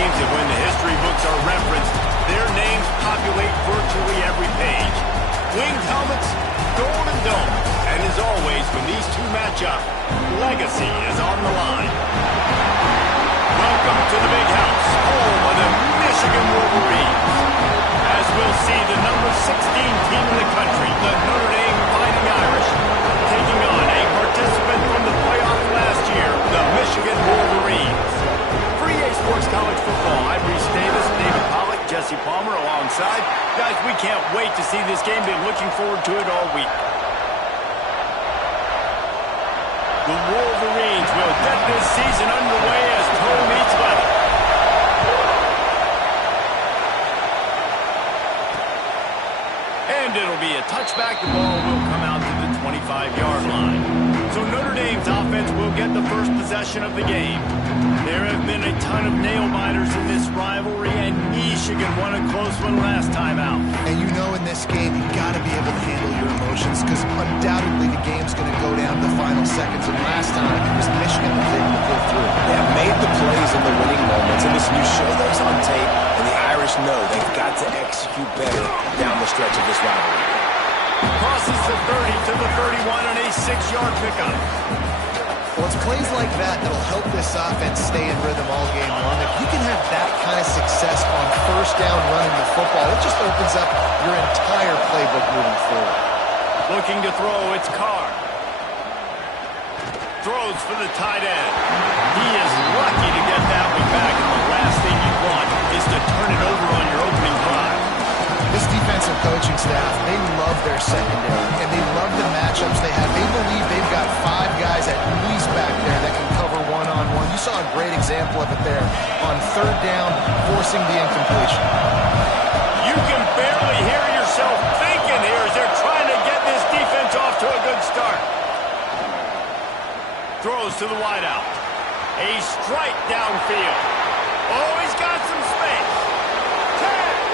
teams that when the history books are referenced, their names populate virtually every page. Winged helmets, golden dome, and as always, when these two match up, legacy is on the line. Welcome to the Big House, home of the Michigan Wolverines. As we'll see, the number 16 team in the country, the Notre Dame Fighting Irish, taking on a participant from the playoff last year, the Michigan Wolverines. For EA Sports College Football, I'm Reese Davis, David Pollack, Jesse Palmer alongside. Guys, we can't wait to see this game. Been looking forward to it all week. The Wolverines will get this season underway as toe meets leather. And it'll be a touchback. The ball will come out to the 25-yard line. So Notre Dame's offense will get the first possession of the game. There have been a ton of nail-biters in this rivalry, and Michigan won a close one last time out. And you know in this game, you've got to be able to handle your emotions, because undoubtedly the game's going to go down to the final seconds. And last time, it was Michigan that was able to pull through. They have made the plays in the winning moments. And listen, you show those on tape, and the Irish know they've got to execute better down the stretch of this rivalry. Crosses the 30 to the 31 on a 6-yard pickup. Well, it's plays like that that'll help this offense stay in rhythm all game long. If you can have that kind of success on first down running the football, it just opens up your entire playbook moving forward. Looking to throw, it's Carr. Throws for the tight end. He is lucky to get that one back, and the last thing you want is to turn it over on your opening drive. This defensive coaching staff, they love their secondary, and they love the matchups they have. They believe they've got 5 guys at least back there that can cover one-on-one. You saw a great example of it there on third down, forcing the incompletion. You can barely hear yourself thinking here as they're trying to get this defense off to a good start. Throws to the wideout. A strike downfield. Oh, he's got some space. 10.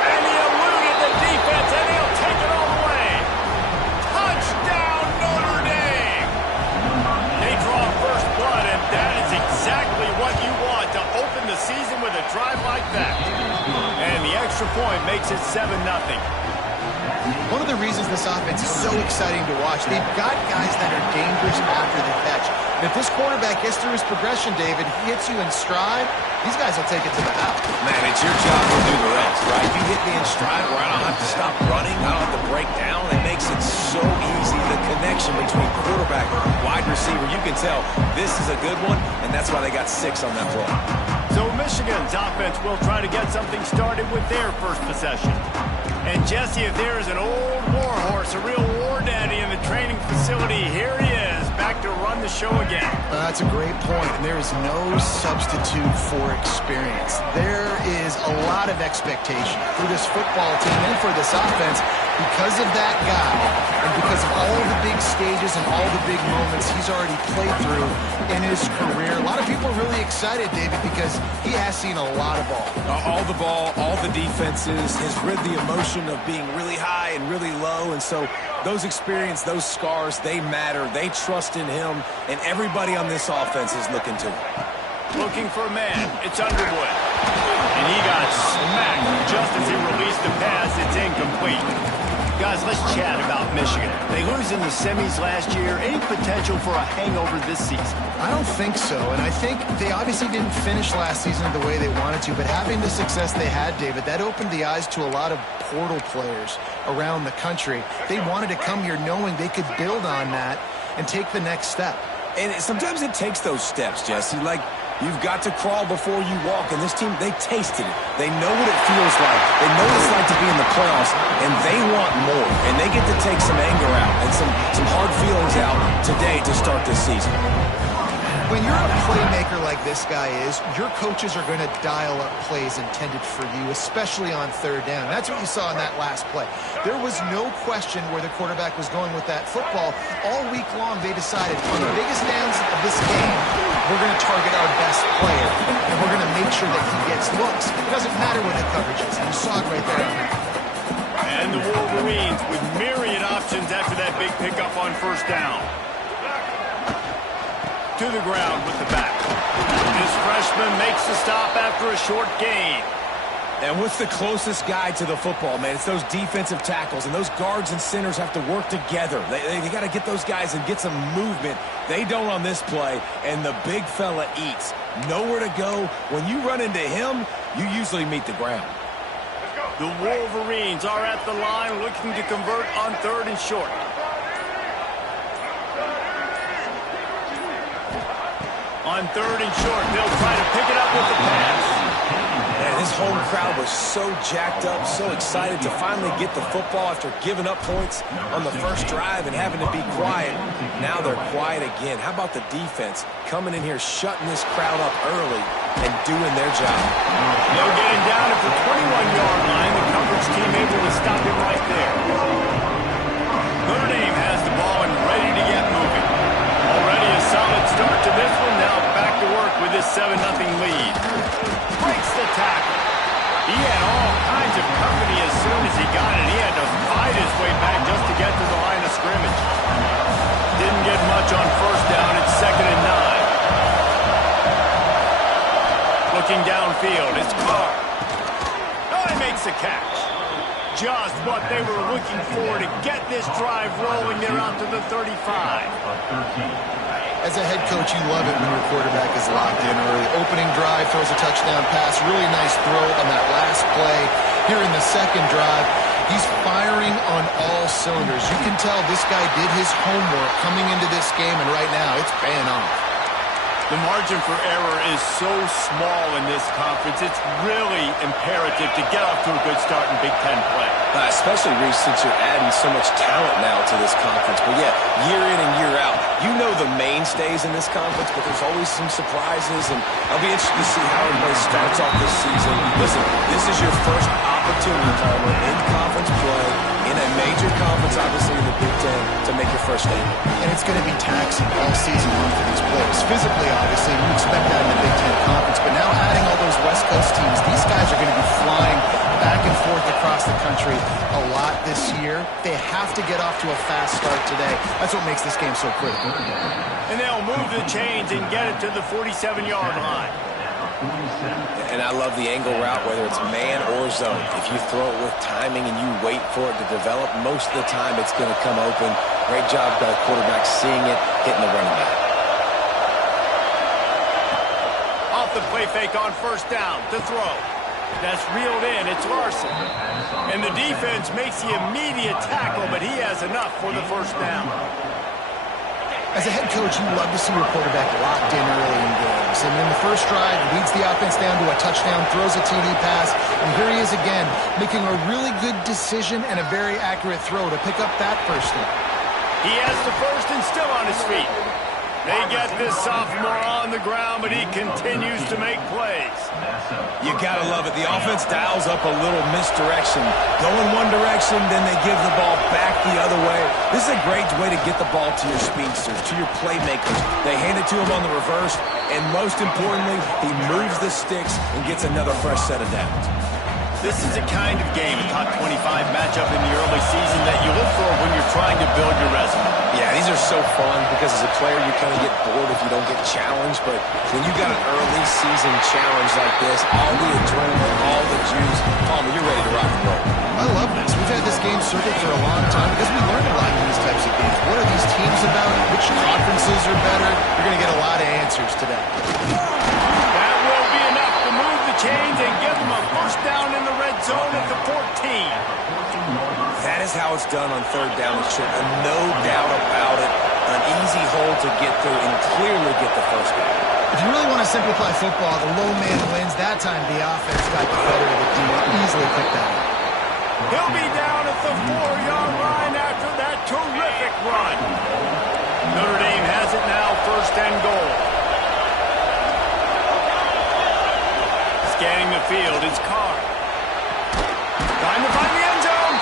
And he eluded the defense, and he'll take it all the way. Touchdown, Notre Dame. They draw first blood, and that is exactly what you want to open the season with a drive like that. And the extra point makes it 7-0. One of the reasons this offense is so exciting to watch, they've got guys that are dangerous after the catch. And if this quarterback gets through his progression, David, he hits you in stride, these guys will take it to the house. Man, it's your job to do the rest, right? You hit me in stride where I don't have to stop running, I don't have to break down. It makes it so easy, the connection between quarterback and wide receiver. You can tell this is a good one, and that's why they got 6 on that play. So Michigan's offense will try to get something started with their first possession. And Jesse, if there is an old war horse, a real war daddy in the training facility, here he is, back to run the show again. That's a great point, and there is no substitute for experience. There is a lot of expectation for this football team and for this offense because of that guy and because of all the big stages and all the big moments he's already played through in his career. A lot of people are really excited, David, because he has seen a lot of ball. All the ball, all the defenses, has rid the emotion of being really high and really low, and so those experience, those scars, they matter. They trust in him, and everybody on this offense is looking to him. Looking for a man, it's Underwood. And he got smacked just as he released the pass. It's incomplete. Guys, let's chat about Michigan. They lose in the semis last year. Any potential for a hangover this season? I don't think so, and I think they obviously didn't finish last season the way they wanted to, but having the success they had, David, that opened the eyes to a lot of portal players around the country. They wanted to come here knowing they could build on that and take the next step. And sometimes it takes those steps, Jesse. Like, you've got to crawl before you walk. And this team, they tasted it. They know what it feels like. They know what it's like to be in the playoffs. And they want more. And they get to take some anger out and some hard feelings out today to start this season. When you're a playmaker like this guy is, your coaches are going to dial up plays intended for you, especially on third down. That's what you saw in that last play. There was no question where the quarterback was going with that football. All week long, they decided on the biggest downs of this game, we're going to target our best player, and we're going to make sure that he gets looks. It doesn't matter what the coverage is. You saw it right there. And the Wolverines with myriad options after that big pickup on first down. To the ground with the back. This freshman makes the stop after a short gain. And what's the closest guy to the football, man? It's those defensive tackles, and those guards and centers have to work together. They got to get those guys and get some movement. They don't on this play, and the big fella eats. Nowhere to go. When you run into him, you usually meet the ground. The Wolverines are at the line looking to convert on 3rd and short. On 3rd and short, they'll try to pick it up with the pass. Man, this home crowd was so jacked up, so excited to finally get the football after giving up points on the first drive and having to be quiet. Now they're quiet again. How about the defense coming in here, shutting this crowd up early and doing their job? They'll get him down at the 21-yard line. The coverage team able to stop him right there. Notre Dame has the ball and ready to get moving. Already a solid start to this one. Now back to work with this 7-0 lead. Breaks the tackle. He had all kinds of company as soon as he got it. He had to fight his way back just to get to the line of scrimmage. Didn't get much on 1st down. It's 2nd and 9. Looking downfield, it's Carr. Oh, he makes the catch. Just what they were looking for to get this drive rolling. They're out to the 35. As a head coach, you love it when your quarterback is locked in early. Opening drive, throws a touchdown pass. Really nice throw on that last play. Here in the 2nd drive, he's firing on all cylinders. You can tell this guy did his homework coming into this game, and right now it's paying off. The margin for error is so small in this conference. It's really imperative to get off to a good start in Big Ten play. Especially, Reese, since you're adding so much talent now to this conference. But yeah, year in and year out, you know the mainstays in this conference, but there's always some surprises, and I'll be interested to see how everybody starts off this season. Listen, this is your first opportunity, Palmer, in conference play, in a major conference, obviously in the Big Ten, to make your first statement. And it's going to be taxing all season long for these players. Physically, obviously, you expect that in the Big Ten Conference, but now adding all those West Coast teams, these guys are going to be flying back and forth across the country a lot this year. They have to get off to a fast start today. That's what makes this game so critical. And they'll move the chains and get it to the 47-yard line. And I love the angle route, whether it's man or zone. If you throw it with timing and you wait for it to develop, most of the time it's going to come open. Great job by the quarterback seeing it, hitting the running back. Off the play fake on 1st down to throw. That's reeled in. It's Larson. And the defense makes the immediate tackle, but he has enough for the 1st down. As a head coach, you love to see your quarterback locked in early in games. And in the first drive, he leads the offense down to a touchdown, throws a TD pass, and here he is again, making a really good decision and a very accurate throw to pick up that 1st down. He has the 1st and still on his feet. They get this sophomore on the ground, but he continues to make plays. You gotta love it. The offense dials up a little misdirection. Going one direction, then they give the ball back the other way. This is a great way to get the ball to your speedsters, to your playmakers. They hand it to him on the reverse, and most importantly, he moves the sticks and gets another fresh set of downs. This is a kind of game, a top 25 matchup in the early season that you look for when you're trying to build your resume. Yeah, these are so fun because as a player you kind of get bored if you don't get challenged, but when you got an early season challenge like this, all the adrenaline, all the juice, Palmer, you're ready to rock and roll. I love this. We've had this game circled for a long time because we learn a lot in these types of games. What are these teams about? Which conferences are better? You're going to get a lot of answers today. That will be enough to move the chains and give them a 1st down in the red zone at the 14. That is how it's done on 3rd down and short. No doubt about it. An easy hole to get through and clearly get the 1st down. If you really want to simplify football, the low man wins. That time the offense got the better of the team. Easily picked that up. He'll be down at the 4-yard line after that terrific run. Notre Dame has it now, 1st and goal. Scanning the field, it's Carr. Trying to find the end zone.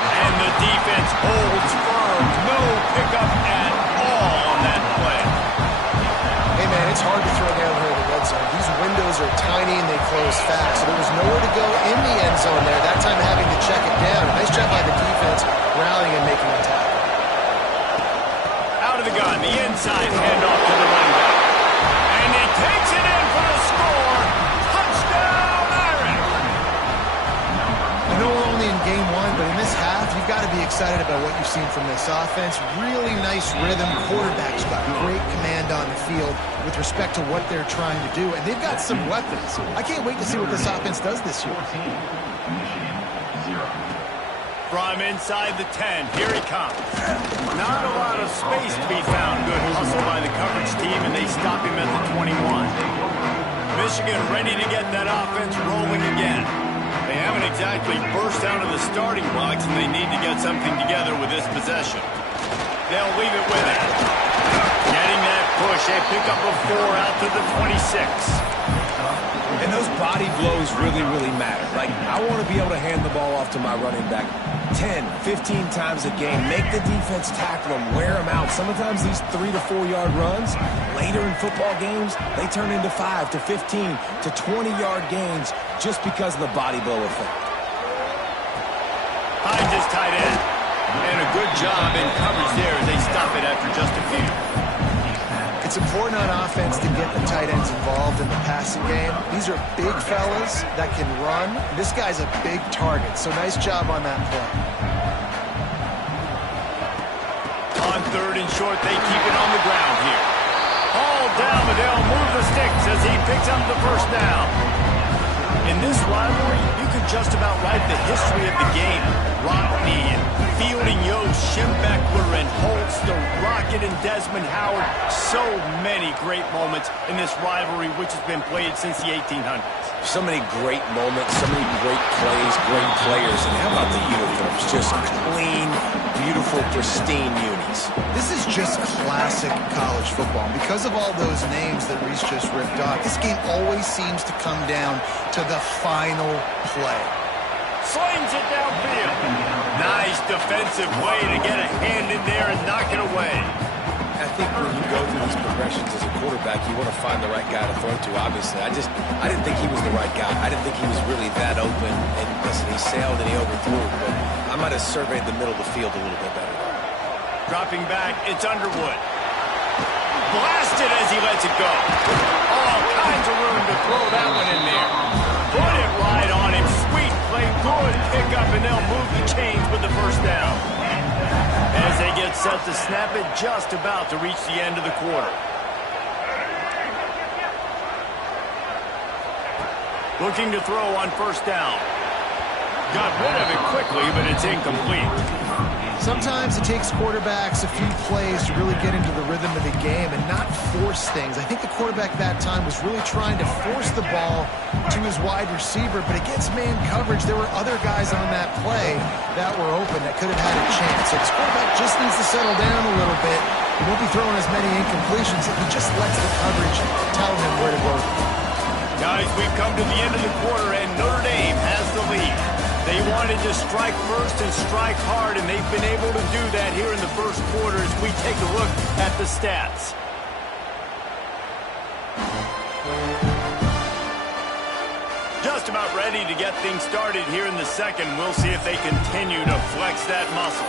And the defense holds firm. No pickup at all on that play. Hey, man, it's hard to throw down here in the red zone. These windows are tiny and they close fast. So there was nowhere to go in the end zone there. That time having to check it down. Nice job by the defense rallying and making a tackle. Out of the gun, the inside handoff to the running back. And he takes it in for the in this half, you've got to be excited about what you've seen from this offense. Really nice rhythm. Quarterback's got great command on the field with respect to what they're trying to do, and they've got some weapons. I can't wait to see what this offense does this year. From inside the 10, here he comes. Not a lot of space to be found. Good hustle by the coverage team, and they stop him at the 21. Michigan ready to get that offense rolling again. They haven't exactly burst out of the starting blocks, and they need to get something together with this possession. They'll leave it with it. Getting that push, a pickup of 4 out to the 26. And those body blows really, really matter. Like, I want to be able to hand the ball off to my running back 10, 15 times a game. Make the defense tackle them, wear them out. Sometimes these 3 to 4 yard runs, later in football games, they turn into 5 to 15 to 20 yard gains just because of the body blow effect. Finds his tight end. And a good job in coverage there as they stop it after just a few. It's important on offense to get the tight ends involved in the passing game. These are big fellas that can run. This guy's a big target, so nice job on that play. On 3rd and short, they keep it on the ground here. Hauled down, but they'll move the sticks as he picks up the first down. In this rivalry, you could just about write the history of the game. Rodney and Fielding Yost, Schembeckler and Holtz, the Rocket and Desmond Howard. So many great moments in this rivalry, which has been played since the 1800s. So many great moments, so many great plays, great players. And how about the uniforms? Just clean, beautiful, pristine unis. This is just classic college football. Because of all those names that Reese just ripped off, this game always seems to come down to the final play. Slings it downfield. Nice defensive play to get a hand in there and knock it away. I think when you go through these progressions as a quarterback, you want to find the right guy to throw to, obviously. I didn't think he was the right guy. I didn't think he was really that open. And listen, he sailed and he overthrew, but I might have surveyed the middle of the field a little bit better. Dropping back, it's Underwood. Blasted as he lets it go. All kinds of room to throw that one in there. Put it right on him. Sweet play, good pickup, and they'll move the chains with the first down. As they get set to snap it, just about to reach the end of the quarter. Looking to throw on first down. Got rid of it quickly, but it's incomplete. Sometimes it takes quarterbacks a few plays to really get into the rhythm of the game and not force things. I think the quarterback that time was really trying to force the ball to his wide receiver, but against man coverage, there were other guys on that play that were open that could have had a chance. So this quarterback just needs to settle down a little bit. He won't be throwing as many incompletions if he just lets the coverage tell him where to go. Guys, we've come to the end of the quarter, and Notre Dame has the lead. They wanted to strike first and strike hard, and they've been able to do that here in the first quarter as we take a look at the stats. Just about ready to get things started here in the second. We'll see if they continue to flex that muscle.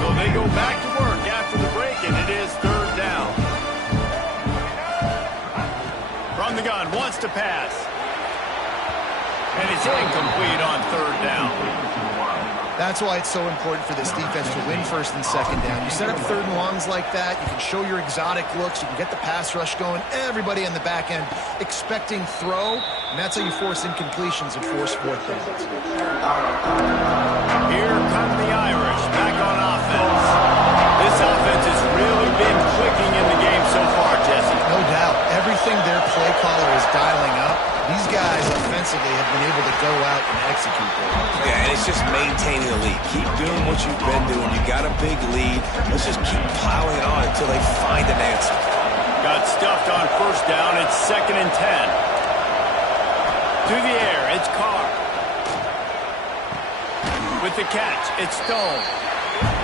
So they go back to work after the break, and it is 3rd down. From the gun, wants to pass. And it's incomplete on 3rd down. That's why it's so important for this defense to win first and second down. You set up 3rd and longs like that, you can show your exotic looks, you can get the pass rush going, everybody in the back end expecting throw, and that's how you force incompletions and force 4th downs. Here come the Irish back on offense. This offense has really been clicking in the game so far, Jesse. No doubt. Everything their play caller is dialing up, these guys offensively have been able to go out and execute there. Yeah, and it's just maintaining the lead. Keep doing what you've been doing. You got a big lead. Let's just keep piling it on until they find an answer. Got stuffed on first down. It's 2nd and 10. To the air, it's Carr. With the catch, it's Stone.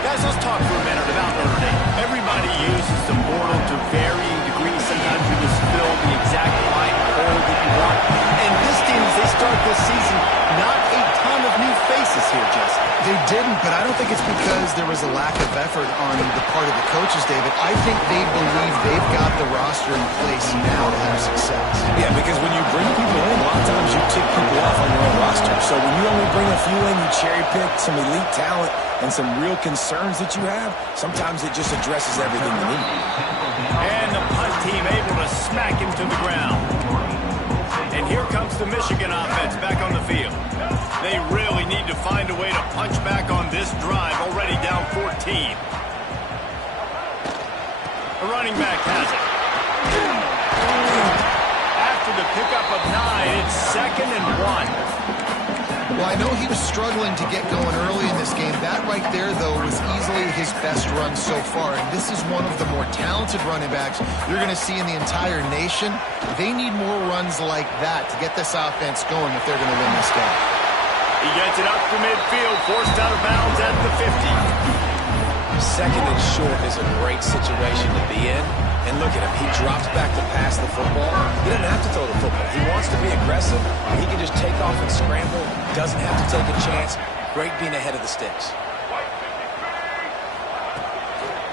Guys, let's talk for a minute about Notre Dame. Everybody uses the portal to varying degrees. Sometimes you just fill the exact right hole that you want. And this team, as they start this season, not a ton of new faces here, Jesse. They didn't, but I don't think it's because there was a lack of effort on the part of the coaches, David. I think they believe they've got the roster in place now to have success. Yeah, because when you bring people in, a lot of times you tick people off on your own roster. So when you only bring a few in, you cherry pick some elite talent and some real concerns that you have, sometimes it just addresses everything you need. And the punt team able to smack him to the ground. And here comes the Michigan offense back on the field. They really need to find a way to punch back on this drive, already down 14. The running back has it. After the pickup of 9, it's 2nd and 1. Well, I know he was struggling to get going early in this game. That right there, though, was easily his best run so far. And this is one of the more talented running backs you're going to see in the entire nation. They need more runs like that to get this offense going if they're going to win this game. He gets it up to midfield, forced out of bounds at the 50. 2nd and short is a great situation to be in. And look at him. He drops back to pass the football. He doesn't have to throw the football. He wants to be aggressive. He can just take off and scramble. Doesn't have to take a chance. Great being ahead of the sticks.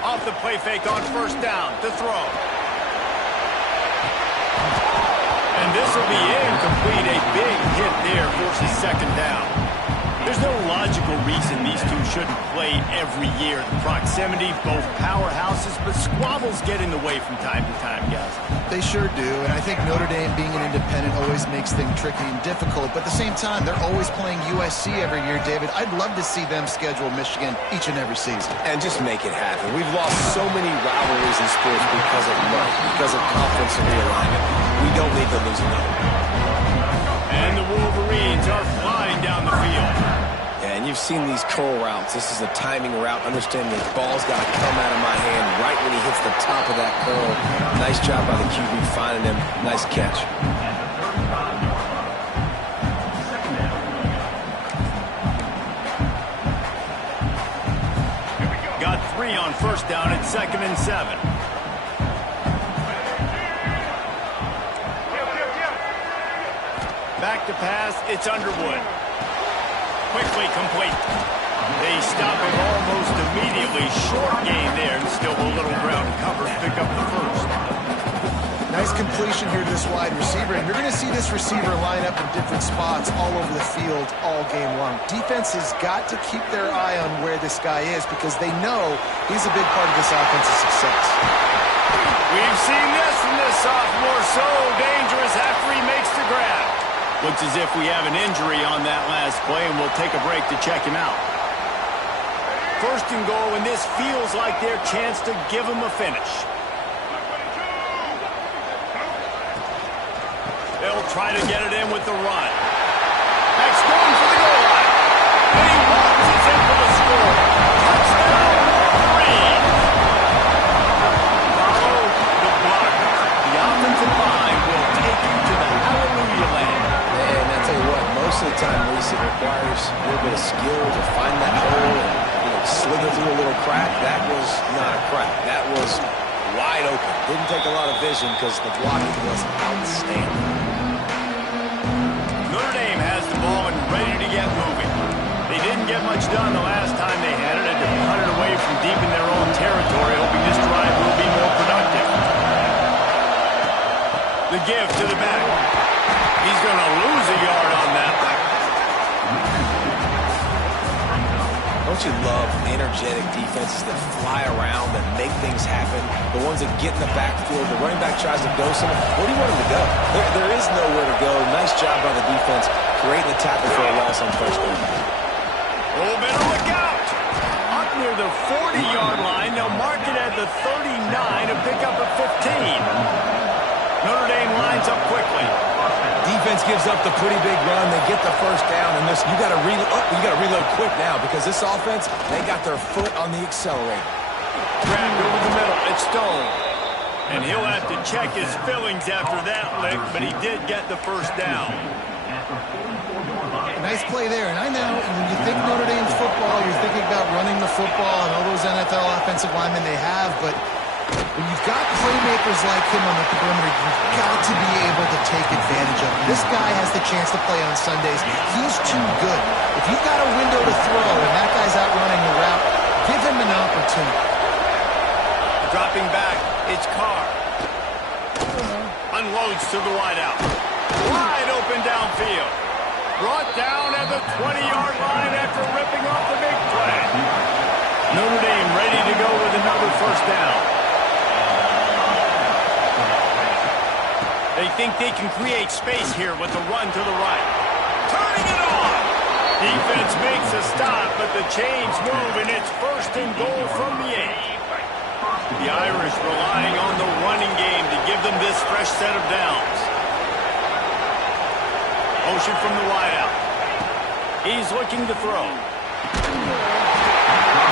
Off the play fake on 1st down to throw. And this will be incomplete. A big hit there forces 2nd down. There's no logical reason these two shouldn't play every year. The proximity, both powerhouses, but squabbles get in the way from time to time, guys. They sure do, and I think Notre Dame being an independent always makes things tricky and difficult, but at the same time, they're always playing USC every year, David. I'd love to see them schedule Michigan each and every season. And just make it happen. We've lost so many rivalries in sports because of money, because of conference realignment. We don't need to lose another. And the Wolverines are flying down the field. Yeah, and you've seen these curl routes. This is a timing route. Understand the ball's got to come out of my hand right when he hits the top of that curl. Nice job by the QB finding him. Nice catch. Got 3 on 1st down at 2nd and 7. Back to pass, it's Underwood. Quickly complete. They stop him almost immediately. Short gain there, and still a little ground to cover to pick up the 1st. Nice completion here to this wide receiver, and you're going to see this receiver line up in different spots all over the field all game long. Defense has got to keep their eye on where this guy is because they know he's a big part of this offense's success. We've seen this from this sophomore, so dangerous after he makes the grab. Looks as if we have an injury on that last play, and we'll take a break to check him out. 1st and goal, and this feels like their chance to give him a finish. They'll try to get it in with the run. Next going for the goal line. And he launches in for the score. Touchdown, Wolverine. Follow the blocker. The offensive line will take you to the hallelujah land. And I tell you what, most of the time, Reese, it requires a little bit of skill to find that hole and slither through a little crack. That was not a crack. That was wide open. Didn't take a lot of vision because the blocking was outstanding. Notre Dame has the ball and ready to get moving. They didn't get much done the last time they had it, and to punt it away from deep in their own territory, hoping this drive will be more productive. The give to the back. He's going to lose a yard on that. Don't you love energetic defenses that fly around, that make things happen? The ones that get in the backfield, the running back tries to go somewhere. Where do you want him to go? There is nowhere to go. Nice job by the defense, creating the tackle for a loss on 1st down. Oh, better look out. Up near the 40-yard line, they'll mark it at the 39 and pick up a 15. Notre Dame lines up quickly. Defense gives up the pretty big run. They get the 1st down, and you got to reload quick now because this offense, they got their foot on the accelerator. Grabbed over the middle. It's Stone. And he'll have to check his fillings after that lick, but he did get the 1st down. Nice play there. And I know when you think Notre Dame's football, you're thinking about running the football and all those NFL offensive linemen they have, but When you've got playmakers like him on the perimeter, you've got to be able to take advantage of him. This guy has the chance to play on Sundays. He's too good. If you've got a window to throw and that guy's out running the route, give him an opportunity. Dropping back, it's Carr. Unloads to the wideout. Wide open downfield. Brought down at the 20-yard line after ripping off the big play. Notre Dame ready to go with another first down. They think they can create space here with the run to the right. Turning it on. Defense makes a stop, but the chains move, and it's first and goal from the 8. The Irish relying on the running game to give them this fresh set of downs. Motion from the wideout. He's looking to throw.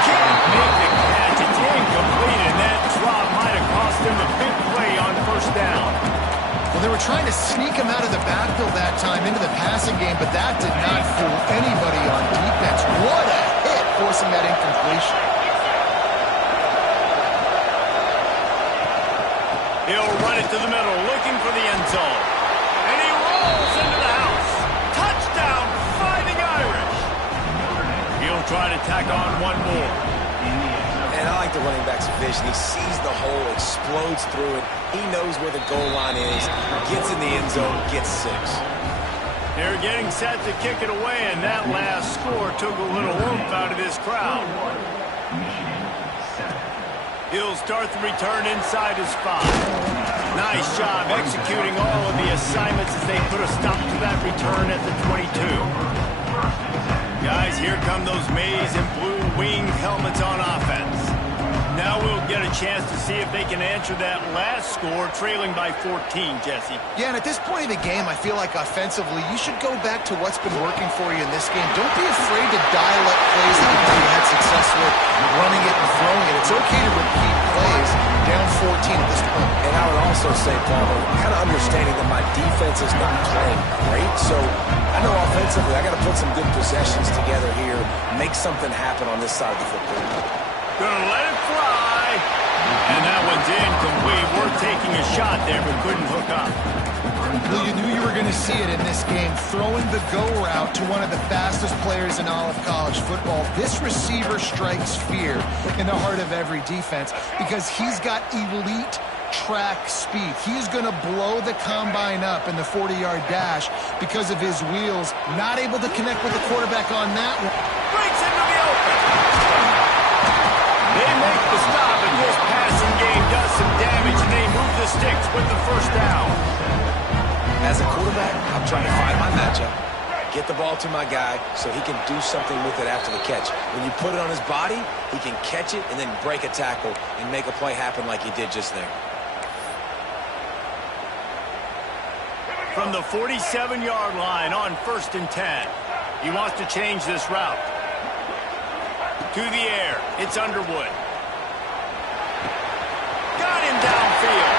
Can't make the catch. It's incomplete, and that drop might have cost him a big play on first down. Well, they were trying to sneak him out of the backfield that time into the passing game, but that did not fool anybody on defense. What a hit, forcing that incompletion. He'll run it to the middle, looking for the end zone. And he rolls into the house. Touchdown, Fighting Irish. He'll try to tack on one more. And I like the running back's vision. He sees the hole, explodes through it. He knows where the goal line is, gets in the end zone, gets 6. They're getting set to kick it away, and that last score took a little oomph out of this crowd. He'll start the return inside his 5. Nice job executing all of the assignments as they put a stop to that return at the 22. Guys, here come those maize and blue winged helmets on offense. Now we'll get a chance to see if they can answer that last score, trailing by 14, Jesse. Yeah, and at this point of the game, I feel like offensively, you should go back to what's been working for you in this game. Don't be afraid to dial up plays that you had success with, running it and throwing it. It's okay to repeat plays down 14 at this point. And I would also say, Paul, kind of understanding that my defense is not playing great, so I know offensively I got to put some good possessions together here, make something happen on this side of the football. Gonna let it fly. And that one's incomplete. We're taking a shot there, but couldn't hook up. Well, you knew you were going to see it in this game. Throwing the go route to one of the fastest players in all of college football. This receiver strikes fear in the heart of every defense because he's got elite track speed. He's going to blow the combine up in the 40-yard dash because of his wheels. Not able to connect with the quarterback on that one. Breaks into the open. They make the stop, and this passing game does some damage, and they move the sticks with the first down. As a quarterback, I'm trying to find my matchup, get the ball to my guy so he can do something with it after the catch. When you put it on his body, he can catch it and then break a tackle and make a play happen like he did just there. From the 47-yard line on 1st and 10, he wants to change this route. To the air, it's Underwood. Got him downfield.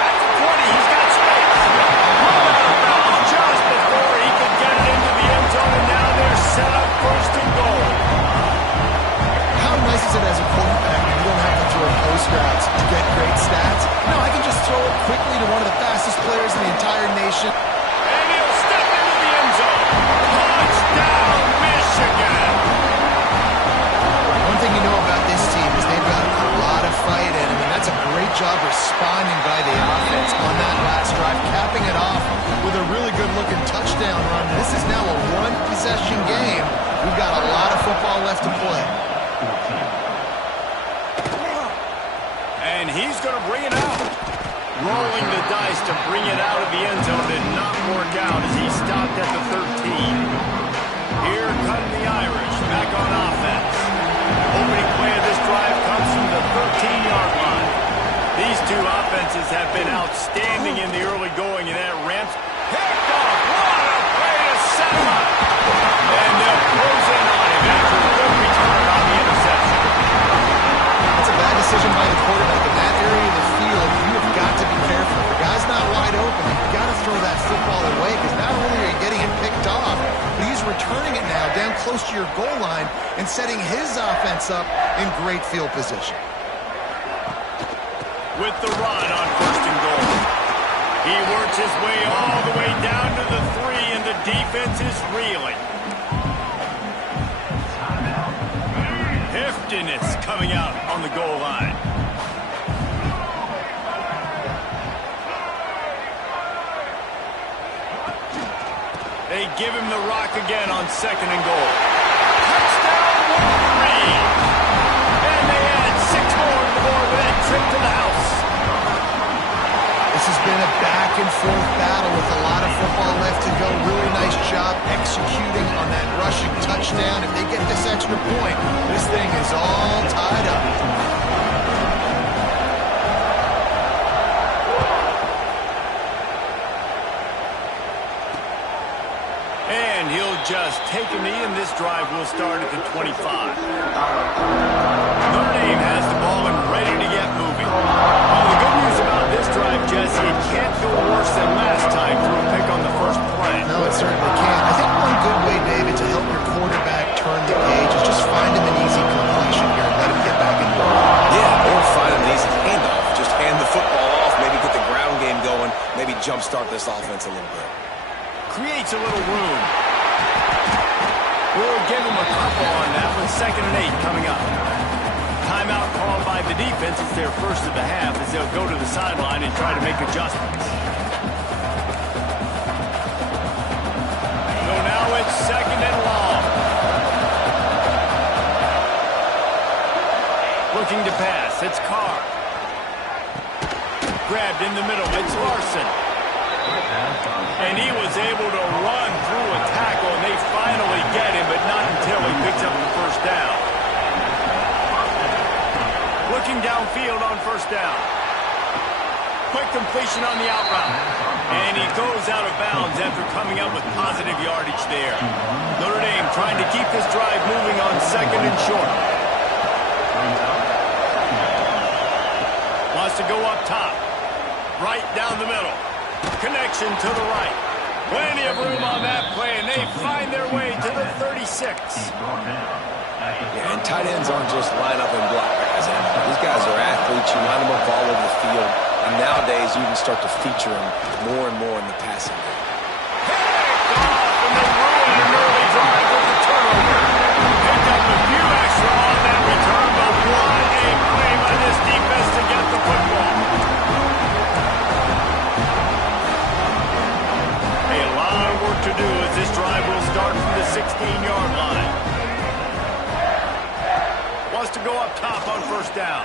At the 20, he's got space. Pulled out of bounds just before he could get it into the end zone, and now they're set up 1st and goal. How nice is it as a quarterback when you don't have to throw post routes to get great stats? No, I can just throw it quickly to one of the fastest players in the entire nation. And he'll step into the end zone. Touchdown, Michigan. One thing you know about this team is they've got a lot of fight in them, and that's a great job responding by the offense on that last drive, capping it off with a really good-looking touchdown run. This is now a one-possession game. We've got a lot of football left to play. And he's going to bring it out. Rolling the dice to bring it out of the end zone did not work out as he stopped at the 13. Here come the Irish back on offense. Opening play of this drive comes from the 13-yard line. These two offenses have been outstanding in the early going, and that ramps picked off. What a play to set him up. And they'll close in on him after a good return on the interception. That's a bad decision by the quarterback in that area of the field. You have got to be careful. If the guy's not wide open, you've got to throw that football away because not only are you getting it picked off, but he's returning it now down close to your goal line and setting his offense up in great field position. with the run on 1st and goal. He works his way all the way down to the 3, and the defense is reeling. Heftiness coming out on the goal line. They give him the rock again on 2nd and goal. Touchdown, Wolverine! And they add 6 more to the board with that trip to the house. This has been a back-and-forth battle with a lot of football left to go. Really nice job executing on that rushing touchdown. If they get this extra point, this thing is all tied up. And he'll just take a knee, and this drive will start at the 25. Notre Dame has the ball and ready to get moving. Well, the good news about this drive, Jesse, it can't go worse than last time through a pick on the first play. No, it certainly can't. I think one good way, David, to help your quarterback turn the page is just find him an easy completion here and let him get back in the ball. Yeah, or find him an easy handoff. Just hand the football off, maybe get the ground game going, maybe jumpstart this offense a little bit. Creates a little room. We'll give him a couple on that with 2nd and 8 coming up. Timeout called by the defense. It's their first of the half as they'll go to the sideline and try to make adjustments. So now it's 2nd and long. Looking to pass. It's Carr. Grabbed in the middle. It's Larson. And he was able to run through a tackle, and they finally get him, but not until he picks up the 1st down. Looking downfield on 1st down. Quick completion on the out route. And he goes out of bounds after coming up with positive yardage there. Notre Dame trying to keep this drive moving on 2nd and short. Wants to go up top. Right down the middle. Connection to the right. Plenty of room on that play, and they find their way to the 36. Yeah, and tight ends aren't just line up and block guys. These guys are athletes. You line them up all over the field. And nowadays, you even start to feature them more and more in the passing game. Picked off, and they ruined an early drive with the turnover. Picked up a few extra on that return, but what a play by this defense to get the football. A lot of work to do as this drive will start from the 16-yard line. Wants to go up top on 1st down.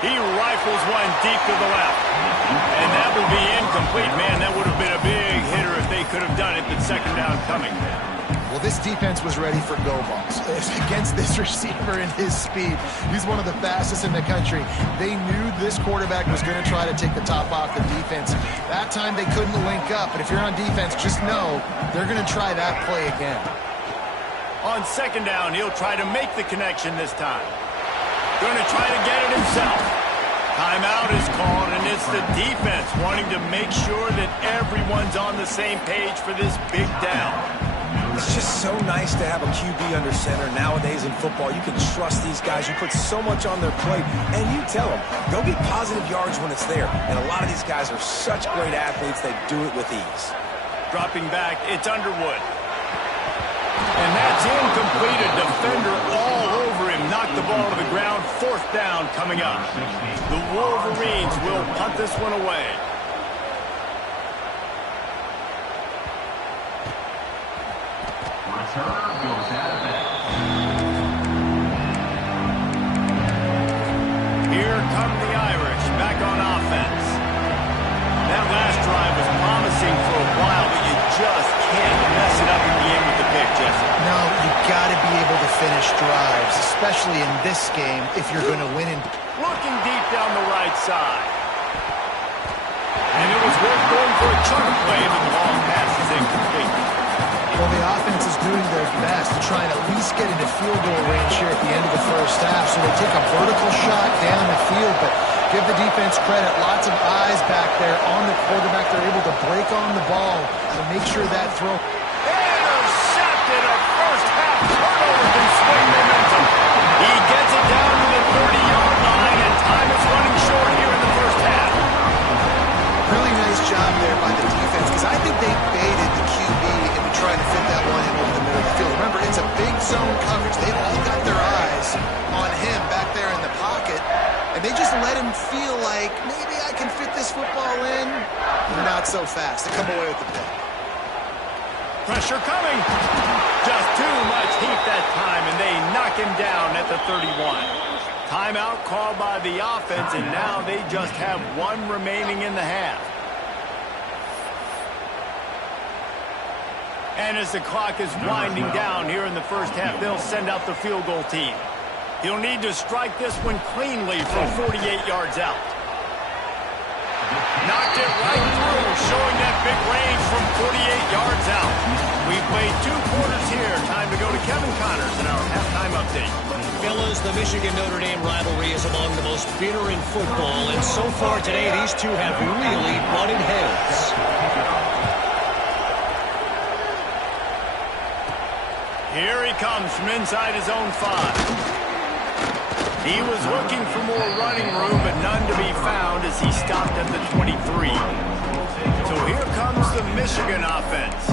He rifles one deep to the left. And that will be incomplete. Man, that would have been a big hitter if they could have done it, but 2nd down coming. Well, this defense was ready for go balls against this receiver and his speed. He's one of the fastest in the country. They knew this quarterback was going to try to take the top off the defense. That time they couldn't link up, but if you're on defense, just know they're going to try that play again. On 2nd down, he'll try to make the connection this time. Going to try to get it himself. Timeout is called, and it's the defense wanting to make sure that everyone's on the same page for this big down. It's just so nice to have a QB under center. Nowadays in football, you can trust these guys. You put so much on their plate, and you tell them, go get positive yards when it's there. And a lot of these guys are such great athletes, they do it with ease. Dropping back, it's Underwood. And that's incomplete. A defender all over him. Knocked the ball to the ground. 4th down coming up. The Wolverines will punt this one away. Here come the Irish back on offense. That last drive was promising for a while, but you just can't mess it up at the end with the pick, Jesse. No, you got to be able to finish drives, especially in this game if you're going to win. Looking deep down the right side. And it was worth going for a chunk play, but the long pass is incomplete. Well, the offense is doing their best to try and at least get into field goal range here at the end of the 1st half. So they take a vertical shot down the field, but give the defense credit. Lots of eyes back there on the quarterback. They're able to break on the ball to make sure that throw. Intercepted. A 1st half turnover can swing momentum. He gets it down to the 30-yard line, and time is running short They just let him feel like, maybe I can fit this football in. Not so fast. They come away with the pick. Pressure coming. Just too much heat that time, and they knock him down at the 31. Timeout called by the offense, and now they just have one remaining in the half. And as the clock is winding down here in the first half, they'll send out the field goal team. He'll need to strike this one cleanly from 48 yards out. Knocked it right through, showing that big range from 48 yards out. We've played 2 quarters here. Time to go to Kevin Connors in our halftime update. Fellas, the Michigan-Notre Dame rivalry is among the most bitter in football, and so far today, these two have really butted heads. Here he comes from inside his own 5. He was looking for more running room, but none to be found as he stopped at the 23. So here comes the Michigan offense.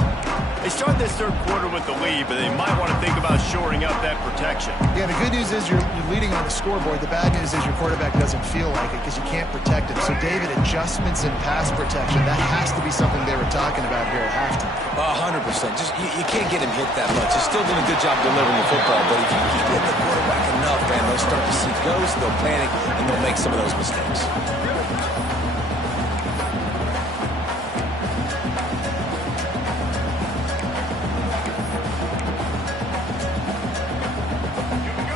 They start this third quarter with the lead, but they might want to think about shoring up that protection. Yeah, the good news is you're leading on the scoreboard. The bad news is your quarterback doesn't feel like it because you can't protect him. So, David, adjustments in pass protection, that has to be something they were talking about here at halftime. 100%. Just you can't get him hit that much. He's still doing a good job delivering the football, but if you keep hitting the quarterback enough, man, they'll start to see ghosts, they'll panic, and they'll make some of those mistakes.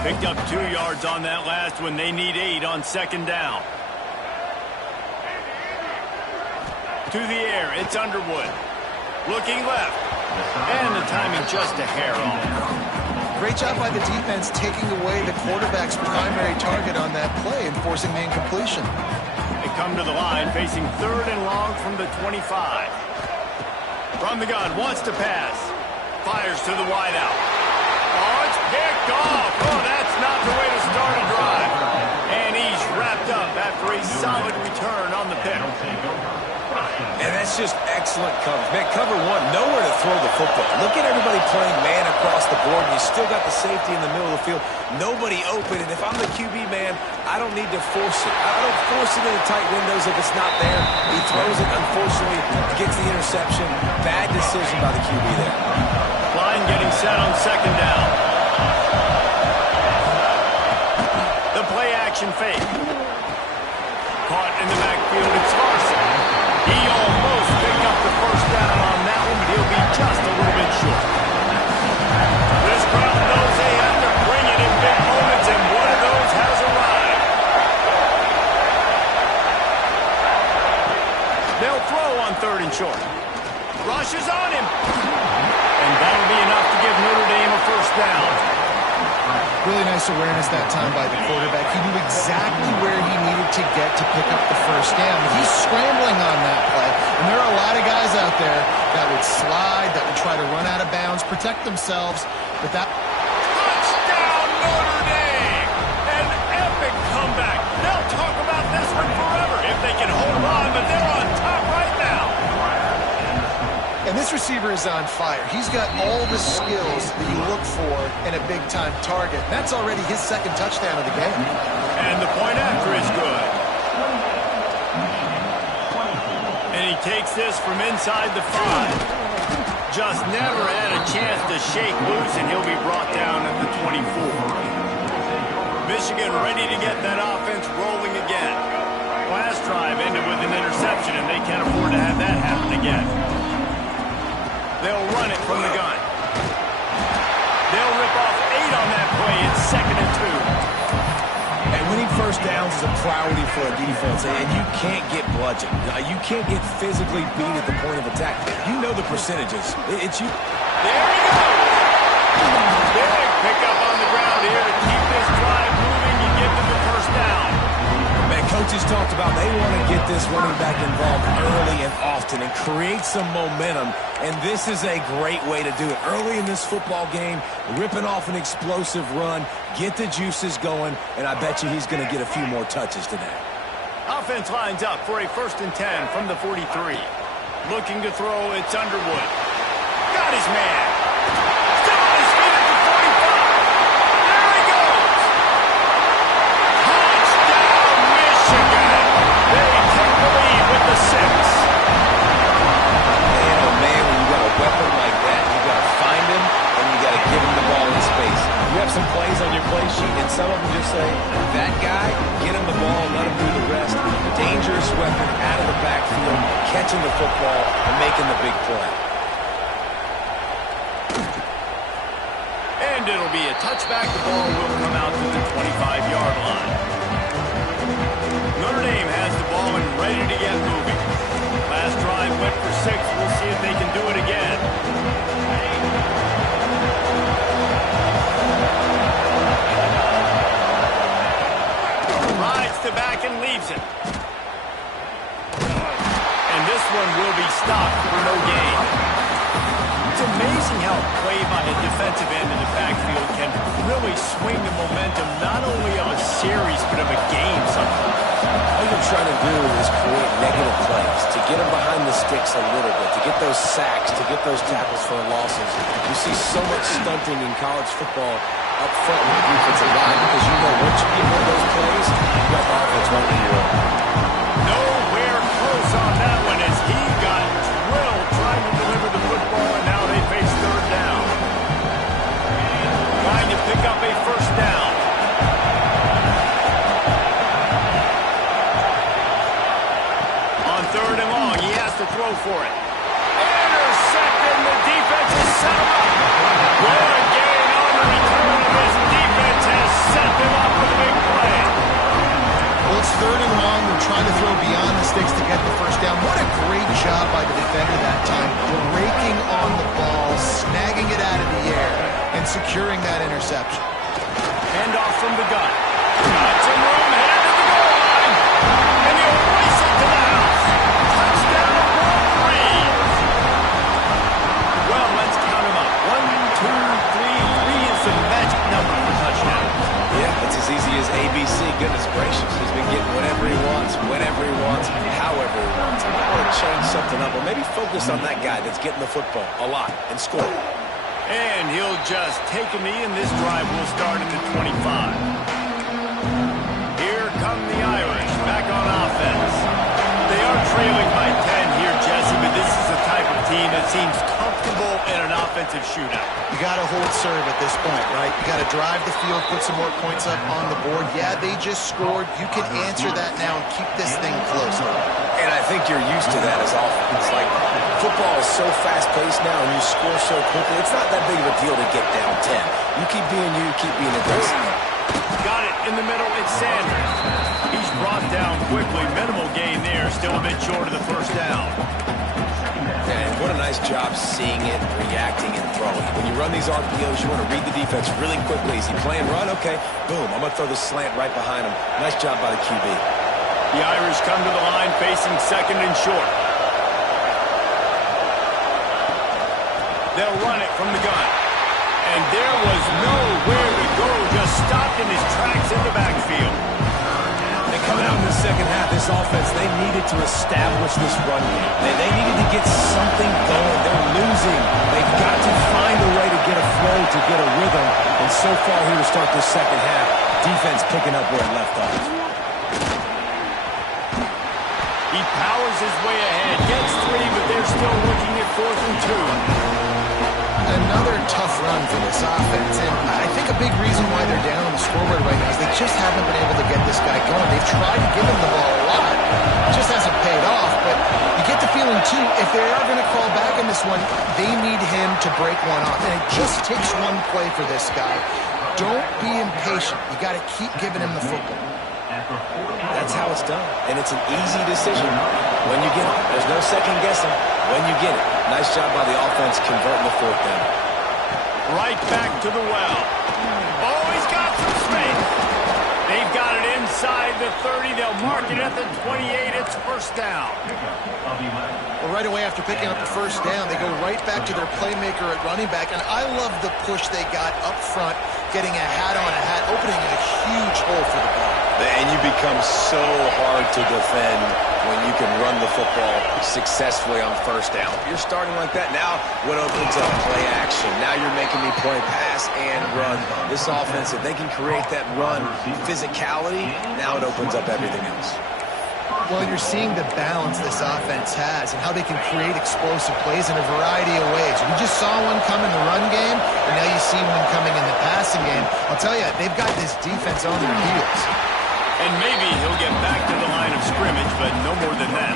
Picked up 2 yards on that last one. They need 8 on second down. To the air, it's Underwood. Looking left. And the timing just a hair off. Great job by the defense taking away the quarterback's primary target on that play and forcing the incompletion. They come to the line facing 3rd and long from the 25. From the gun, wants to pass. Fires to the wideout. Oh, it's picked off. Oh, that's not the way to start a drive. And he's wrapped up after a solid return on the pick. And that's just excellent coverage. Man, cover 1, nowhere to throw the football. Look at everybody playing man across the board, and you still got the safety in the middle of the field. Nobody open, and if I'm the QB, man, I don't need to force it. I don't force it into tight windows if it's not there. He throws it, unfortunately, gets the interception. Bad decision by the QB there. Line getting set on second down. The play action fake. Caught in the backfield, it's Larson. He almost picked up the first down on that one, but he'll be just a little bit short. This crowd knows they have to bring it in big moments, and one of those has arrived. They'll throw on 3rd and short. Rush is on him. And that'll be enough to give Notre Dame a first down. Really nice awareness that time by the quarterback. He knew exactly where he needed to get to pick up the first down. He's scrambling on that play, and there are a lot of guys out there that would slide, that would try to run out of bounds, protect themselves, but that... Touchdown, Notre Dame! An epic comeback. They'll talk about this one forever if they can hold on, but they're on top right now. And this receiver is on fire. He's got all the skills that you look for in a big-time target. That's already his 2nd touchdown of the game. And the point after is good. And he takes this from inside the 5. Just never had a chance to shake loose, and he'll be brought down at the 24. Michigan ready to get that offense rolling again. Last drive ended with an interception, and they can't afford to have that happen again. They'll run it from the gun. They'll rip off 8 on that play. It's 2nd and 2. And winning first downs is a priority for a defense, and you can't get bludgeoned. You can't get physically beat at the point of attack. You know the percentages. It's you. There he goes. Big pickup on the ground here to keep this drive moving. You give them the first down. Man, coaches talked about they want to get this running back involved early and often and create some momentum, and this is a great way to do it. Early in this football game, ripping off an explosive run, get the juices going, and I bet you he's going to get a few more touches today. Offense lines up for a 1st and 10 from the 43. Looking to throw, it's Underwood. Got his man. Still on his feet at the 45. There he goes. Touchdown, some of them just say, that guy, get him the ball, let him do the rest. Dangerous weapon out of the backfield, catching the football and making the big play. And it'll be a touchback. The ball will come out to the 25-yard line. Notre Dame has the ball and ready to get moving. Last drive went for 6. We'll see if they can do it again. Rides to back and leaves it. And this one will be stopped for no gain. It's amazing how play by a defensive end in the backfield can really swing the momentum not only of a series but of a game sometimes. All you're trying to do is create negative plays, to get them behind the sticks a little bit, to get those sacks, to get those tackles for losses. You see so much stunting in college football up front with the defensive line because you know once you get one of those plays, you've got the offense right where you are. Nowhere close on that one as he got drilled trying to deliver the football, and now they face third down. Trying to pick up a first down. On third and long, he has to throw for it. Intercepted, the defense is set him up. What a gain on the return of this defense has set them up for the big play. Well, it's third and long. They're trying to throw beyond the sticks to get the first down. What a great job by the defender that time. Breaking on the ball, snagging it out of the air, and securing that interception. Handoff from the gun. Got some room, headed to the goal line. And he'll race it to the house. Touchdown, Wolverines. Well, let's count them up. 1, 2, 3. 3 is the magic number for touchdown. Yeah, it's as easy as ABC. Goodness gracious. He's been getting whatever he wants, whenever he wants, however he wants. I might want to change something up, or maybe focus on that guy that's getting the football a lot and scoring. And he'll just take a knee, and this drive will start at the 25. Here come the Irish back on offense. They are trailing by 10 here, Jesse, but this is the type of team that seems comfortable in an offensive shootout. You got to hold serve at this point, right? You got to drive the field, put some more points up on the board. Yeah, they just scored. You can answer that now and keep this thing close. And I think you're used to that as offense. Like, football is so fast-paced now and you score so quickly, it's not that big of a deal to get down 10. You keep being aggressive. Got it in the middle, it's Sanders. He's brought down quickly. Minimal gain there, still a bit short of the first down. And what a nice job seeing it, reacting, and throwing. When you run these RPOs, you want to read the defense really quickly. Is he playing run? Okay, boom, I'm going to throw the slant right behind him. Nice job by the QB. The Irish come to the line facing second and short. They'll run it from the gun. And there was nowhere to go, just stopped in his tracks in the backfield. And coming out in the second half, this offense, they needed to establish this run game. They needed to get something going. They're losing. They've got to find a way to get a flow, to get a rhythm. And so far here to start this second half, defense picking up where it left off. He powers his way ahead, gets 3, but they're still looking at 4th and 2. Another tough run for this offense, and I think a big reason why they're down on the scoreboard right now is they just haven't been able to get this guy going. They've tried to give him the ball a lot. It just hasn't paid off, but you get the feeling, too, if they are going to crawl back in this one, they need him to break one off, and it just takes one play for this guy. Don't be impatient. You got to keep giving him the football. That's how it's done, and it's an easy decision when you get it. There's no second guessing when you get it. Nice job by the offense converting the 4th down. Right back to the well. Oh, he's got some space. They've got it inside the 30. They'll mark it at the 28. It's first down. Well, right away after picking up the first down, they go right back to their playmaker at running back, and I love the push they got up front, getting a hat on a hat, opening a huge hole for the ball. And you become so hard to defend when you can run the football successfully on first down. You're starting like that. Now, what opens up play action? Now you're making me play pass and run. This offense, if they can create that run physicality, now it opens up everything else. Well, you're seeing the balance this offense has and how they can create explosive plays in a variety of ways. We just saw one come in the run game, and now you see one coming in the passing game. I'll tell you, they've got this defense on their heels. And maybe he'll get back to the line of scrimmage, but no more than that.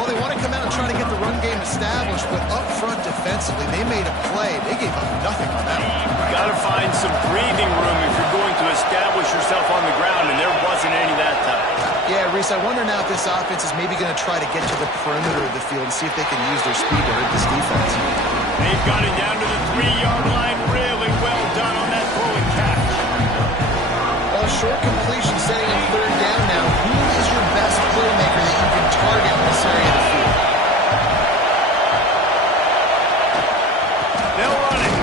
Well, they want to come out and try to get the run game established, but up front defensively, they made a play. They gave up nothing on that one. Got to find some breathing room if you're going to establish yourself on the ground, and there wasn't any that time. Yeah, Reese, I wonder now if this offense is maybe going to try to get to the perimeter of the field and see if they can use their speed to hurt this defense. They've got it down to the 3-yard line. Really well done on that throw and catch. Well, a short completion setting in third down now. Who is your best playmaker that you can target in this area of the field? They'll run it.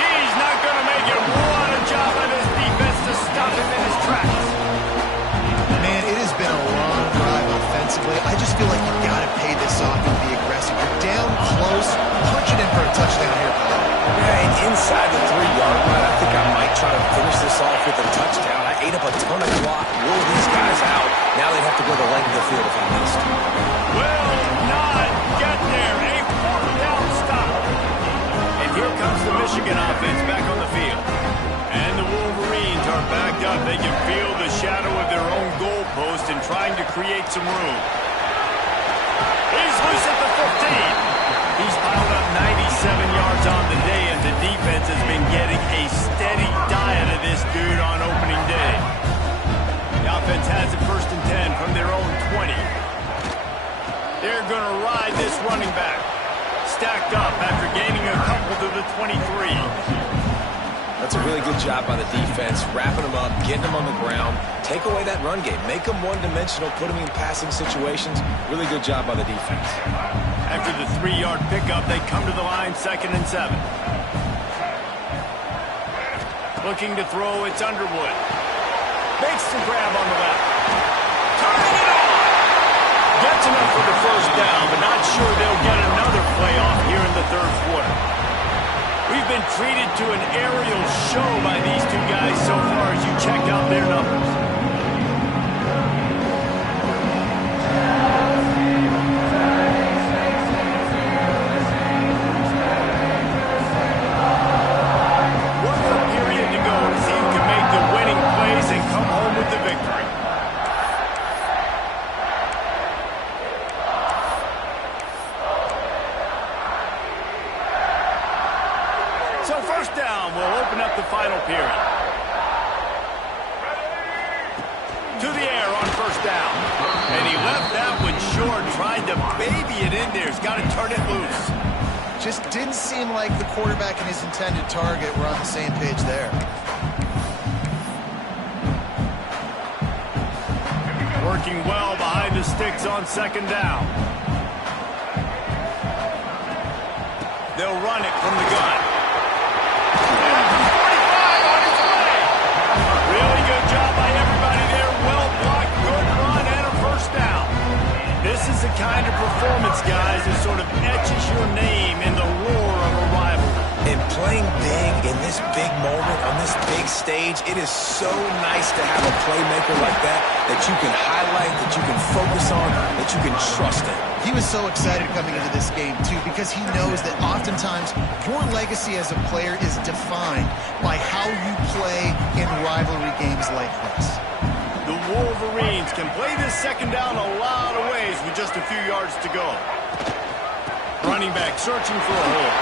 He's not going to make it. What a job by this defense to stop him in his tracks. Man, it has been a long drive offensively. I just feel like you got to pay this off and be aggressive. You're down close. Punch it in for a touchdown here, Paul. Yeah, and inside the 3-yard line, I think I might try to finish this off with a touchdown. I ate up a ton of clock, wore these guys out. Now they'd have to go the length of the field if I missed. Will not get there. A 4th down stop. And here comes the Michigan offense back on the field. And the Wolverines are backed up. They can feel the shadow of their own goalpost and trying to create some room. He's loose at the 15. He's piled up 97 yards on the day, and the defense has been getting a steady diet of this dude on opening day. The offense has it 1st and 10 from their own 20. They're going to ride this running back. Stacked up after gaining a couple to the 23. That's a really good job by the defense, wrapping them up, getting them on the ground, take away that run game, make them one-dimensional, put them in passing situations. Really good job by the defense. After the 3-yard pickup, they come to the line 2nd and 7. Looking to throw, it's Underwood. Makes the grab on the left. Turning it on! Gets enough for the 1st down, but not sure they'll get another play off here in the 3rd quarter. We've been treated to an aerial show by these two guys so far as you check out their numbers. One more period to go to see who can make the winning plays and come home with the victory. So 1st down will open up the final period. To the air on 1st down. And he left that one short, tried to baby it in there. He's got to turn it loose. Just didn't seem like the quarterback and his intended target were on the same page there. Working well behind the sticks on 2nd down. They'll run it from the gun. And 45 on his way. Really good job by everybody there. Well blocked, good run, and a 1st down. This is the kind of performance, guys, that sort of etches your name in the roar of a rivalry. And playing big in this big moment, on this big stage, it is so nice to have a playmaker like that you can highlight, that you can focus on, that you can trust in. He was so excited coming into this game, too, because he knows that oftentimes your legacy as a player is defined by how you play in rivalry games like this. The Wolverines can play this 2nd down a lot of ways with just a few yards to go. Running back searching for a hole.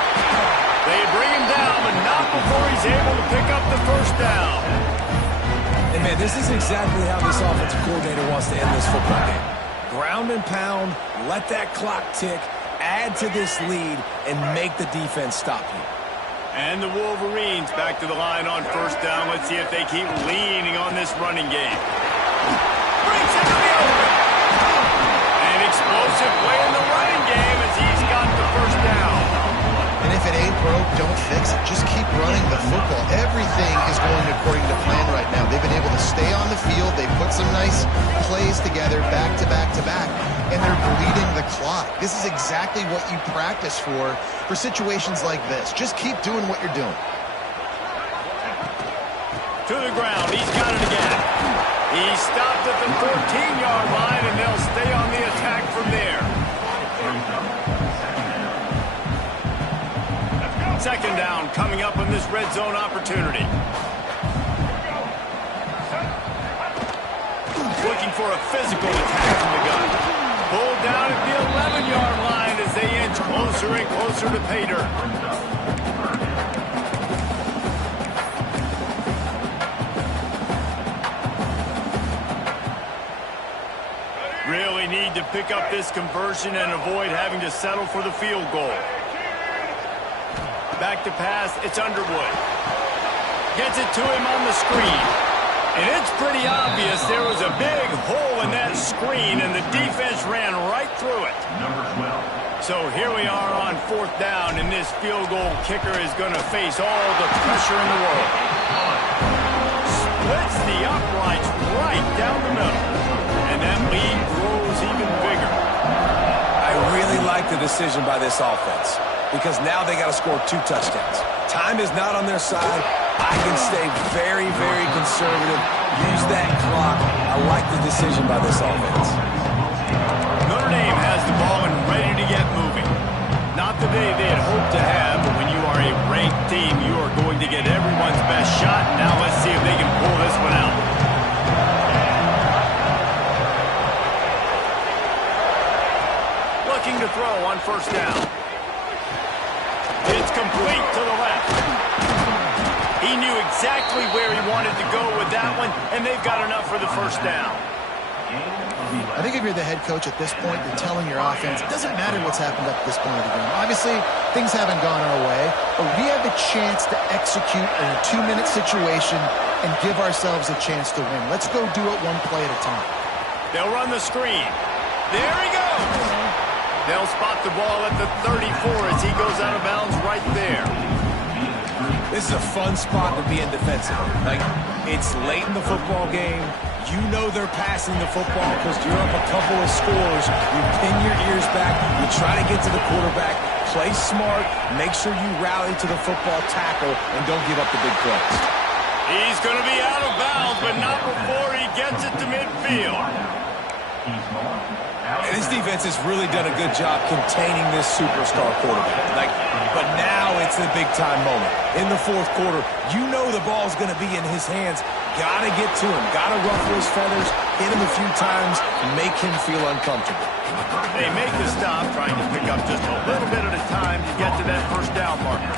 They bring him down, but not before he's able to pick up the 1st down. And man, this is exactly how this offensive coordinator wants to end this football game. Ground and pound, let that clock tick, add to this lead, and make the defense stop you. And the Wolverines back to the line on 1st down. Let's see if they keep leaning on this running game. Brings it to the open. An explosive play in the running game as he's got the 1st down. And if it ain't broke, don't fix it. Just keep running the football. Everything is going according to plan right now. They've been able to stay on the field. They've put some nice plays together back to back to back, and they're bleeding the clock. This is exactly what you practice for situations like this. Just keep doing what you're doing. To the ground. He's got it again. He stopped at the 14-yard line, and they'll stay on the attack from there. Second down coming up on this red zone opportunity. Looking for a physical attack from the gun. Pulled down at the 11-yard line as they inch closer and closer to pay dirt. Really need to pick up this conversion and avoid having to settle for the field goal. Back to pass, it's Underwood. Gets it to him on the screen. And it's pretty obvious there was a big hole in that screen, and the defense ran right through it. So here we are on fourth down, and this field goal kicker is going to face all the pressure in the world. Splits the uprights right down the middle. And that lead grows even bigger. I really like the decision by this offense because now they got to score 2 touchdowns. Time is not on their side. I can stay very, very conservative. Use that clock. I like the decision by this offense. Notre Dame has the ball and ready to get moving. Not the day they had hoped to have, but when you are a ranked team, you are going to get everyone's best shot. Now let's see if they can pull this one out. Looking to throw on first down. It's complete to the left. He knew exactly where he wanted to go with that one, and they've got enough for the first down. I think if you're the head coach at this point, you're telling your offense, it doesn't matter what's happened up to this point of the game. Obviously, things haven't gone our way, but we have a chance to execute in a 2-minute situation and give ourselves a chance to win. Let's go do it one play at a time. They'll run the screen. There he goes. They'll spot the ball at the 34 as he goes out of bounds right there. This is a fun spot to be in defensively. Like, it's late in the football game. You know they're passing the football because you're up a couple of scores. You pin your ears back. You try to get to the quarterback. Play smart. Make sure you rally to the football tackle and don't give up the big plays. He's going to be out of bounds, but not before he gets it to midfield. And this defense has really done a good job containing this superstar quarterback. But now it's the big-time moment. In the fourth quarter, you know the ball's going to be in his hands. Got to get to him. Got to ruffle his feathers, hit him a few times, make him feel uncomfortable. They make the stop, trying to pick up just a little bit at a time to get to that first down marker.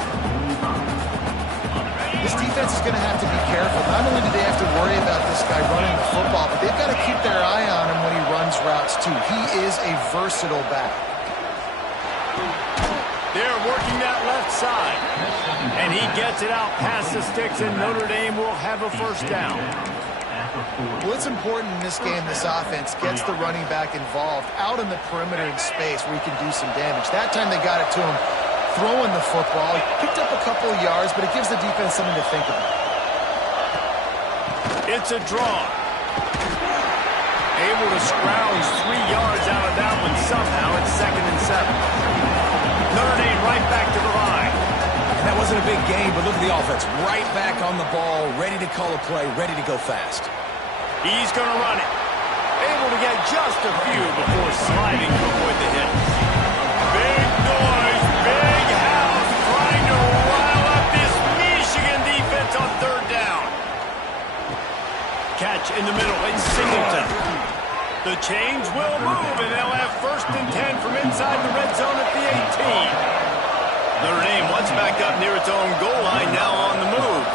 This defense is going to have to be careful. Not only do they have to worry about this guy running the football, but they've got to keep their eye on him when he runs routes, too. He is a versatile back. They're working that left side. And he gets it out past the sticks, and Notre Dame will have a first down. Well, it's important in this game, this offense gets the running back involved out in the perimeter in space where he can do some damage. That time they got it to him throwing the football. He picked up a couple of yards, but it gives the defense something to think about. It's a draw. Able to scrounge 3 yards out of that one somehow. It's 2nd and 7. Notre Dame right back to the line. And that wasn't a big gain, but look at the offense. Right back on the ball, ready to call a play, ready to go fast. He's going to run it. Able to get just a few before sliding to avoid the hit. Big noise, big house, trying to rile up this Michigan defense on third down. Catch in the middle, it's Singleton. The chains will move, and they'll have 1st and 10 from inside the red zone at the 18. Notre Dame once back up near its own goal line, now on the move.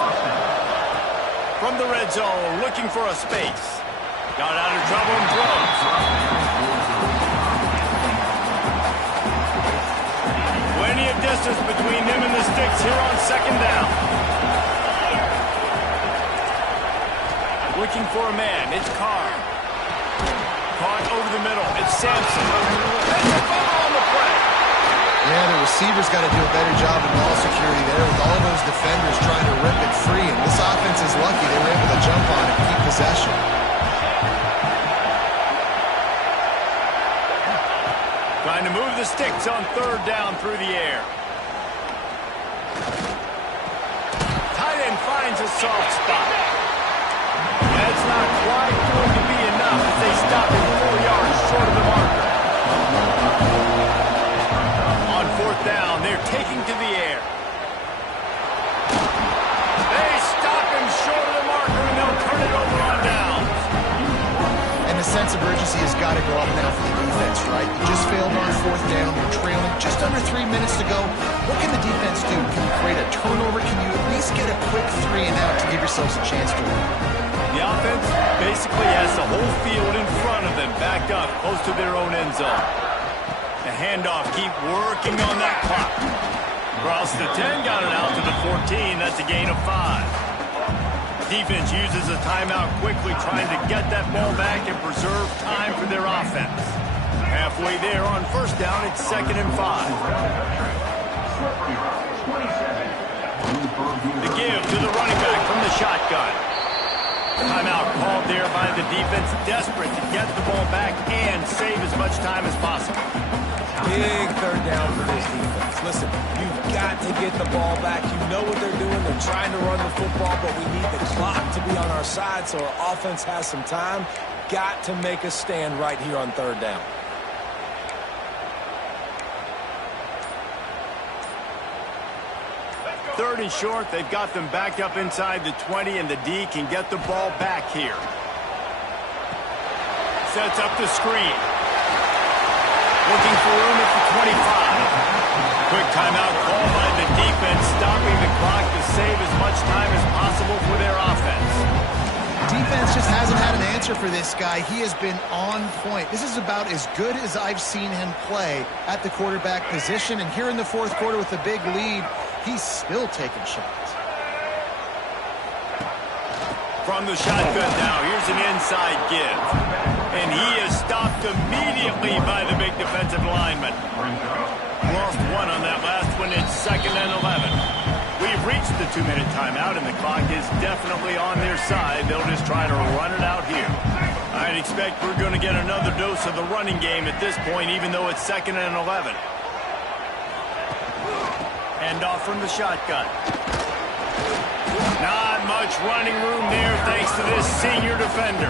From the red zone, looking for a space. Got out of trouble and throws. Plenty of distance between them and the sticks here on 2nd down. Looking for a man, it's Carr. Caught over the middle, it's Sampson. And the ball on the play. Yeah, the receiver's got to do a better job of ball security there with all those defenders trying to rip it free. And this offense is lucky they were able to jump on it and keep possession. Trying to move the sticks on 3rd down through the air. Tight end finds a soft spot. That's not quite going to be enough as they stop him 4 yards short of the marker. On 4th down, they're taking to the air. They stop him short of the marker, and they'll turn it over on downs. And the sense of urgency has got to go up now for the defense, right? You just failed on 4th down. You're trailing just under 3 minutes to go. What can the defense do? Can you create a turnover? Can you at least get a quick 3 and out to give yourselves a chance to win? The offense basically has the whole field in front of them, backed up close to their own end zone. The handoff, keep working on that clock. Across the 10, got it out to the 14. That's a gain of 5. Defense uses a timeout quickly, trying to get that ball back and preserve time for their offense. Halfway there on 1st down, it's 2nd and 5. The give to the running back from the shotgun. Timeout called there by the defense, desperate to get the ball back and save as much time as possible. Big 3rd down for this defense. Listen, you've got to get the ball back. You know what they're doing. They're trying to run the football, but we need the clock to be on our side so our offense has some time. Got to make a stand right here on 3rd down. Third and short, they've got them backed up inside the 20, and the D can get the ball back here. Sets up the screen. Looking for room at the 25. Quick timeout call by the defense, stopping the clock to save as much time as possible for their offense. Defense just hasn't had an answer for this guy. He has been on point. This is about as good as I've seen him play at the quarterback position. And here in the 4th quarter with a big lead, he's still taking shots. From the shotgun now, here's an inside give. And he is stopped immediately by the big defensive lineman. Lost 1 on that last one. It's 2nd and 11. We've reached the 2-minute timeout, and the clock is definitely on their side. They'll just try to run it out here. I'd expect we're going to get another dose of the running game at this point, even though it's 2nd and 11. Handoff from the shotgun. Not much running room there thanks to this senior defender.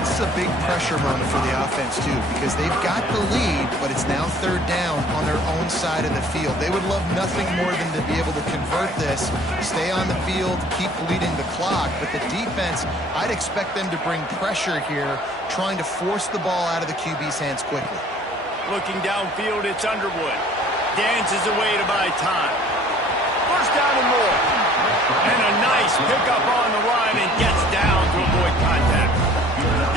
This is a big pressure moment for the offense, too, because they've got the lead, but it's now 3rd down on their own side of the field. They would love nothing more than to be able to convert this, stay on the field, keep leading the clock. But the defense, I'd expect them to bring pressure here, trying to force the ball out of the QB's hands quickly. Looking downfield, it's Underwood. Dances away to buy time. 1st down and more. And a nice pickup on the line and gets down to avoid contact.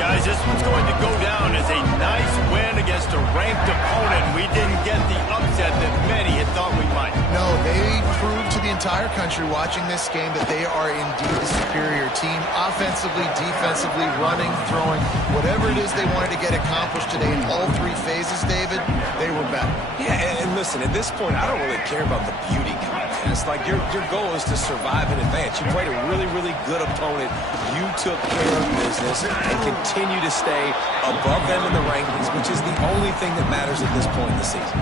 Guys, this one's going to go down as a nice win against a ranked opponent. We didn't get the upset that many had thought we might. No, they proved to the entire country watching this game that they are indeed the superior team. Offensively, defensively, running, throwing, whatever it is they wanted to get accomplished today in all 3 phases, David, they were better. Yeah, and listen, at this point, I don't really care about the beauty contest. Like, your goal is to survive and advance. You played a really, really good opponent. You took care of business and continue to stay above them in the rankings, which is the only thing that matters at this point in the season.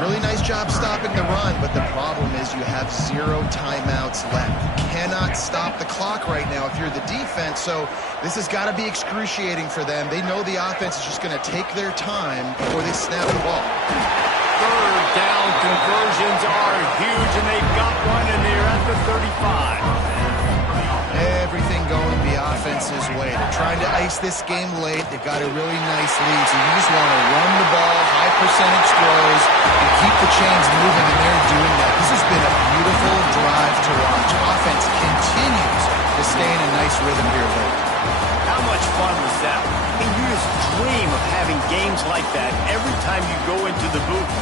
Really nice job stopping the run, but the problem is you have 0 timeouts left. You cannot stop the clock right now if you're the defense, so this has got to be excruciating for them. They know the offense is just going to take their time before they snap the ball. 3rd down conversions are huge, and they've got one, and they're at the 35. Everything going the offense's way. They're trying to ice this game late. They've got a really nice lead, so you just want to run the ball, high percentage throws, and keep the chains moving, and they're doing that. This has been a beautiful drive to watch. Offense continues to stay in a nice rhythm here late. How much fun was that? I mean, you just dream of having games like that every time you go into the booth.